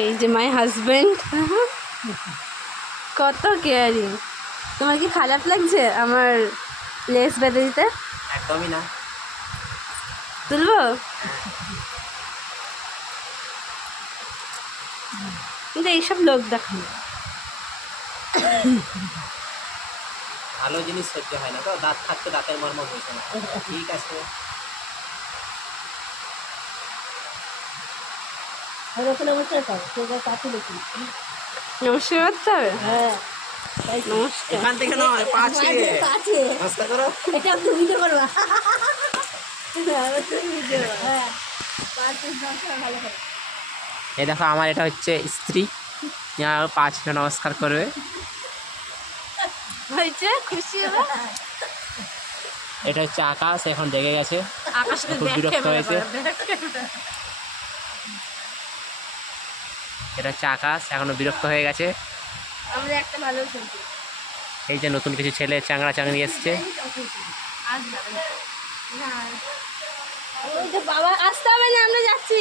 এই যে my husband, কত কেয়ারিং। তোমার কি খারাপ লাগছে আমার লেস বেঁধে দিতে? একদমই না। তুলবো? কিন্তু এইসব লোক দেখানো ভালো জিনিস সহ্য হয় না তো, দাঁত থাকতে দাঁতের মর্ম বোঝে না। ঠিক আছে, নমস্কার করতে হবে। হ্যাঁ নমস্কার। এখান থেকে নয়, পাছে নমস্কার করো। এটা তুমি দিতে পারবা। হ্যাঁ ভালো করে। এই দেখো আমার এটা হচ্ছে স্ত্রী, পা ছুঁয়ে নমস্কার করবে। হয়েছে, খুশি হবে। এটা হচ্ছে আকাশ, এখন জেগে গেছে, আকাশকে খুব দেখে বিরক্ত মনে হয়েছে। করো, দেখে। এটা হচ্ছে আকাশ, এখনো বিরক্ত হয়ে গেছে। আমরা একটা ভালো শুনছি। এই যে নতুন কিছু ছেলে চাংড়া চাংড়ি এসছে। আজ না, ওই যে বাবা আসতে হবে না, আমরা যাচ্ছি।